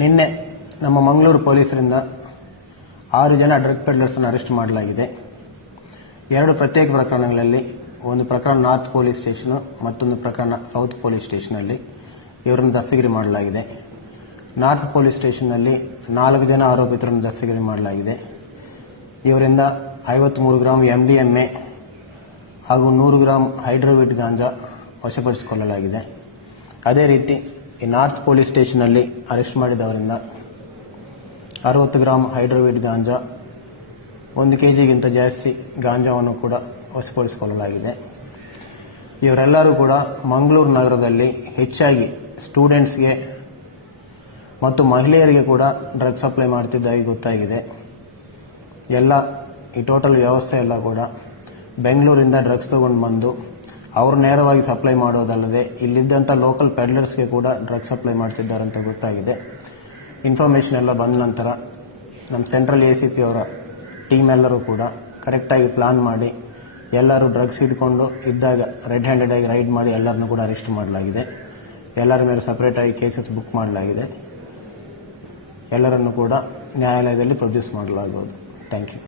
ನಿನ್ನೆ ನಮ್ಮ ಮಂಗಳೂರು ಪೊಲೀಸರಿಂದ 6 ಜನ ಡ್ರಗ್ ಪೆಡ್ಲರ್ಸ್ ಅರೆಸ್ಟ್ ಮಾಡಲಾಗಿದೆ. 2 ಪ್ರತ್ಯೇಕ ಪ್ರಕರಣಗಳಲ್ಲಿ, ಒಂದು ಪ್ರಕರಣ ನಾರ್ತ್ ಪೊಲೀಸ್ ಸ್ಟೇಷನ್, ಮತ್ತೊಂದು ಪ್ರಕರಣ ಸೌತ್ ಪೊಲೀಸ್ ಸ್ಟೇಷನ್ನಲ್ಲಿ ಇವರನ್ನು ದಸ್ತಗಿರಿ ಮಾಡಲಾಗಿದೆ. ನಾರ್ತ್ ಪೊಲೀಸ್ ಸ್ಟೇಷನ್ನಲ್ಲಿ 4 ಜನ ಆರೋಪಿತರನ್ನು ದಸ್ತಗಿರಿ ಮಾಡಲಾಗಿದೆ. ಇವರಿಂದ 53 ಗ್ರಾಂ MDMA ಹಾಗೂ 100 ಗ್ರಾಂ ಹೈಡ್ರೋವಿಟ್ ಗಾಂಜಾ ವಶಪಡಿಸಿಕೊಳ್ಳಲಾಗಿದೆ. ಅದೇ ರೀತಿ ಈ ನಾರ್ತ್ ಪೊಲೀಸ್ ಸ್ಟೇಷನ್ನಲ್ಲಿ ಅರೆಸ್ಟ್ ಮಾಡಿದವರಿಂದ 60 ಗ್ರಾಂ ಹೈಡ್ರೋವಿಟ್ ಗಾಂಜಾ, 1 kg ಜಾಸ್ತಿ ಗಾಂಜಾವನ್ನು ಕೂಡ ವಶಪಡಿಸಿಕೊಳ್ಳಲಾಗಿದೆ. ಇವರೆಲ್ಲರೂ ಕೂಡ ಮಂಗಳೂರು ನಗರದಲ್ಲಿ ಹೆಚ್ಚಾಗಿ ಸ್ಟೂಡೆಂಟ್ಸ್ಗೆ ಮತ್ತು ಮಹಿಳೆಯರಿಗೆ ಕೂಡ ಡ್ರಗ್ ಸಪ್ಲೈ ಮಾಡ್ತಿದ್ದಾಗಿ ಗೊತ್ತಾಗಿದೆ. ಈ ಟೋಟಲ್ ವ್ಯವಸ್ಥೆ ಎಲ್ಲ ಕೂಡ ಬೆಂಗಳೂರಿಂದ ಡ್ರಗ್ಸ್ ತಗೊಂಡು ಬಂದು ಅವರು ನೇರವಾಗಿ ಸಪ್ಲೈ ಮಾಡೋದಲ್ಲದೆ ಇಲ್ಲಿದ್ದಂಥ ಲೋಕಲ್ ಪೆಡ್ಲರ್ಸ್ಗೆ ಕೂಡ ಡ್ರಗ್ ಸಪ್ಲೈ ಮಾಡ್ತಿದ್ದಾರೆ ಅಂತ ಗೊತ್ತಾಗಿದೆ. ಇನ್ಫಾರ್ಮೇಷನ್ ಎಲ್ಲ ಬಂದ ನಂತರ ನಮ್ಮ ಸೆಂಟ್ರಲ್ ACP ಅವರ ಟೀಮ್ ಎಲ್ಲರೂ ಕೂಡ ಕರೆಕ್ಟಾಗಿ ಪ್ಲಾನ್ ಮಾಡಿ ಎಲ್ಲರೂ ಡ್ರಗ್ಸ್ ಹಿಡ್ಕೊಂಡು ಇದ್ದಾಗ ರೆಡ್ ಹ್ಯಾಂಡೆಡ್ ಆಗಿ ರೈಡ್ ಮಾಡಿ ಎಲ್ಲರನ್ನೂ ಕೂಡ ಅರೆಸ್ಟ್ ಮಾಡಲಾಗಿದೆ. ಎಲ್ಲರ ಮೇಲೆ ಸಪ್ರೇಟಾಗಿ ಕೇಸಸ್ ಬುಕ್ ಮಾಡಲಾಗಿದೆ. ಎಲ್ಲರನ್ನು ಕೂಡ ನ್ಯಾಯಾಲಯದಲ್ಲಿ ಪ್ರೊಡ್ಯೂಸ್ ಮಾಡಲಾಗುವುದು. Thank you.